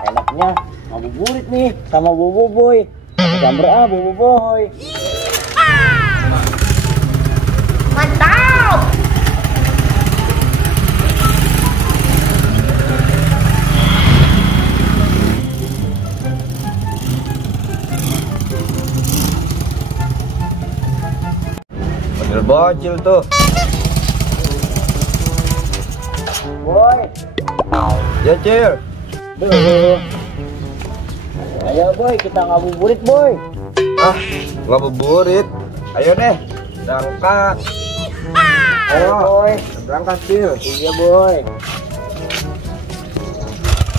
Enaknya ngabuburit nih sama Bobo Boy. Gambar Bobo Boy. Mantap. Bener bocil tuh. Boy. Ya Cil. Ayo Boy, kita ngabuburit Boy. Ah, ngabuburit. Ayo deh, berangkat. Ayo Boy. Berangkat Cil. Iya Boy.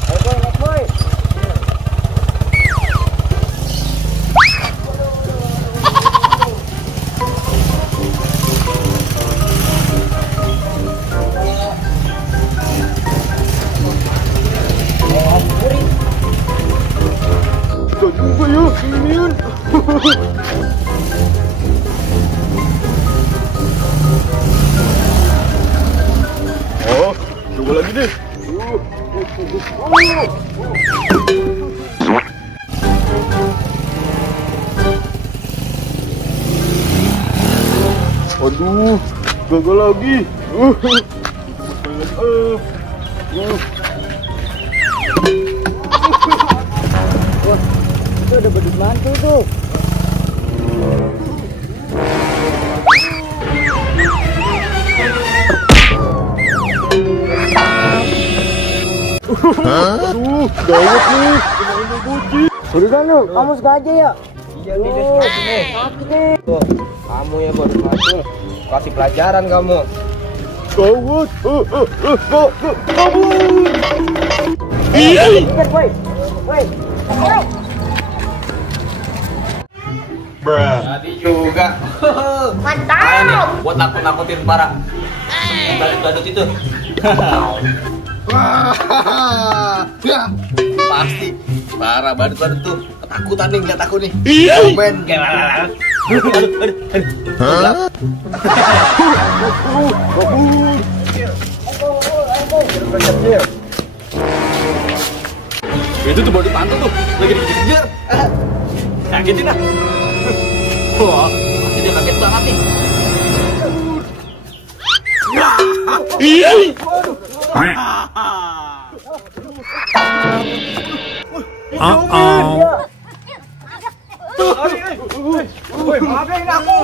Ayo Boy, naik Boy. Juga ya, inian. Oh, coba lagi deh. Aduh, gagal lagi. Itu ada beduk mantul tuh. Aduh, gawat nih. Kena bocil. Berikan lu, kamu sengaja ya? Iya nih, nih. Tuh, kamu ya baru masuk. Kasih pelajaran kamu. Gawat. Kabur. Ingat Boy. Boy. Tadi juga. Mantap. Ayo nih, buat nakut-nakutin para badut-badut itu. Ya, pasti para badut-badut tuh ketakutan nih ngeliat aku nih. Ben, itu tuh badut pantu tuh lagi dikejar. Kagetin ah. Wah, pasti dia kaget banget nih. Maafin aku.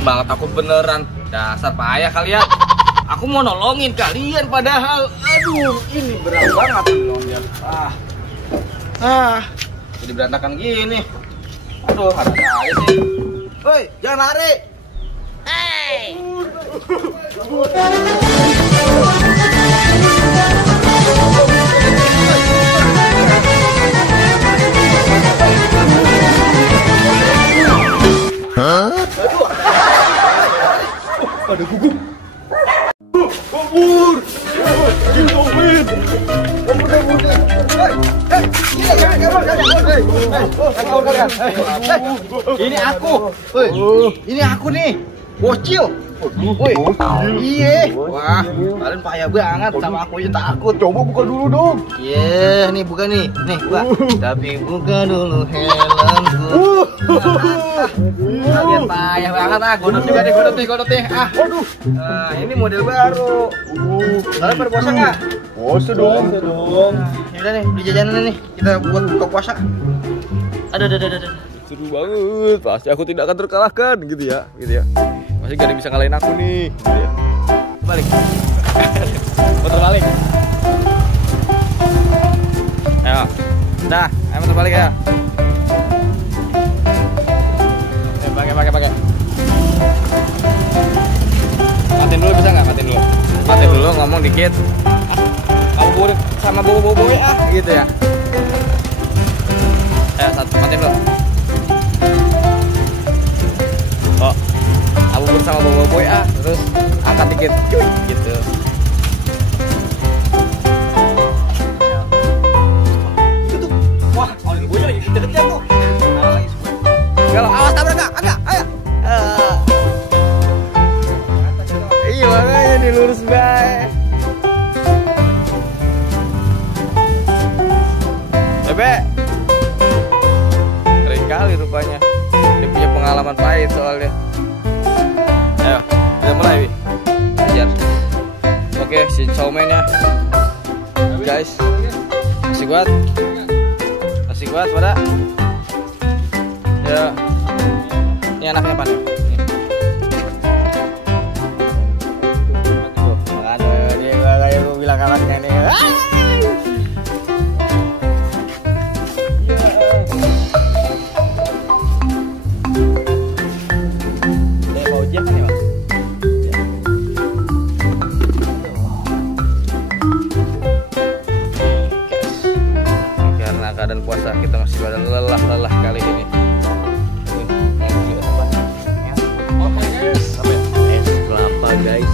Banget aku beneran. Dasar payah kalian. Aku mau nolongin kalian padahal. Aduh, ini berat banget nolongin. Jadi berantakan gini. Aduh, ada aja sih. Woi, jangan lari. Ada gugup. Kabur. Ditungguin. Ini aku. Ini aku nih. Bocil. Woi. Iya. Wah, kalian payah banget sama aku aja takut. Coba buka dulu dong. Iya, nih buka nih. Nih, buka. Tapi buka dulu helmku. Kalian payah banget ah. Godot juga nih, godot nih. Aduh. Nah, ini model baru. Kalian pada puasa nggak? Puasa dong. Ya udah nih, beli jajanan nih. Kita buat buka puasa. Ada. Seru banget. Pasti aku tidak akan terkalahkan gitu ya. Pasti gak ada yang bisa ngalahin aku nih. Gitu ya. Balik. Motor balik. Ayo. Dah, ayo motor balik ya. Pakai. Matiin dulu bisa nggak? Matiin dulu ngomong dikit. Kamu buruk sama bobo ya gitu ya. Satu matiin dulu. Oh, aku bersama bobo ya, terus angkat dikit, cuy, gitu. Itu tuh, wah, kalau ini bocil lagi deket-deket tuh. Kalau awas tabrak agak, ayo. Iya makanya ini lurus bae. Bebe. Ngeri kali rupanya. Dia punya pengalaman pahit soalnya. Ayo, kita mulai, Wi. Kejar. Oke, si cowmennya. Guys. Masih kuat? Masih kuat pada? Ya. Ini anaknya apa nih? Aduh, dia kayak gue bilang anaknya nih. Karena keadaan puasa kita masih pada lelah kali ini. Es kelapa guys.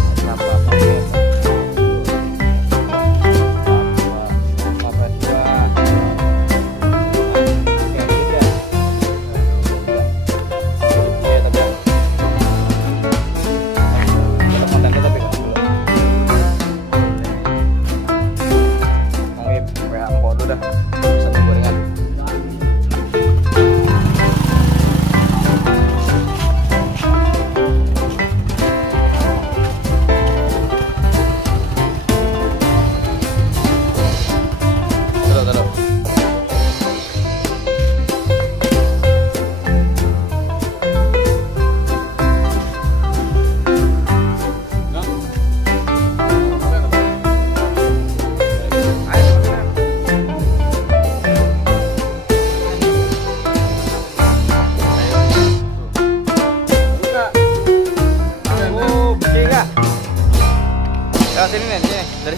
Sini nih, sini. Dari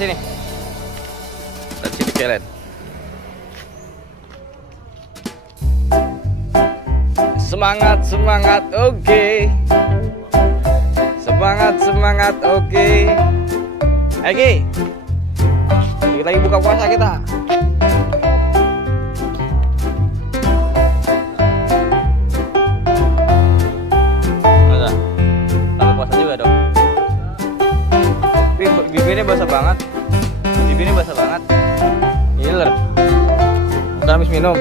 sini kalian. Semangat, oke. Semangat, oke. Oke. Dikit lagi buka puasa kita. Puasa juga dong. Bibirnya basah banget. Giler. Udah habis minum.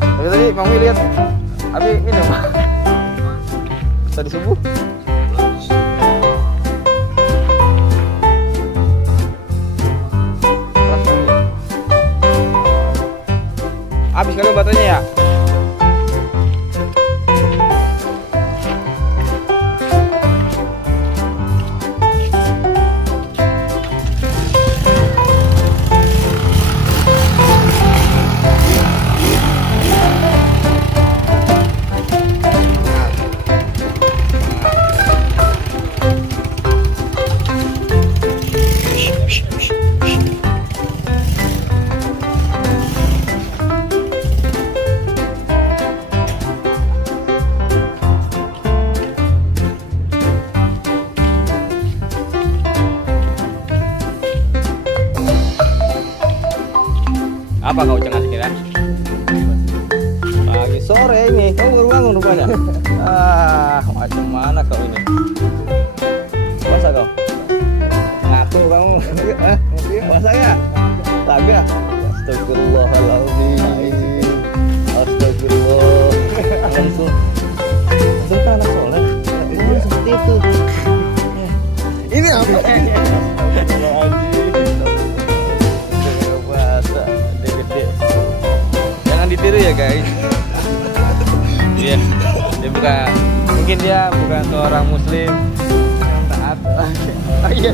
Tadi Mami lihat habis minum. Tadi subuh. Habis kali obatannya ya? Apa kau cengat kira? Pagi sore ini, kamu baru bangun rupanya. Macam mana kau ini? Masa kau? Ngaku kamu? Masa ya? Kagak? Astagfirullahaladzim. Astagfirullah. Langsung kan anak soleh. Seperti itu. Ini apa? Jangan ditiru ya guys. Iya, mungkin dia bukan seorang muslim yang taat. Oh iya.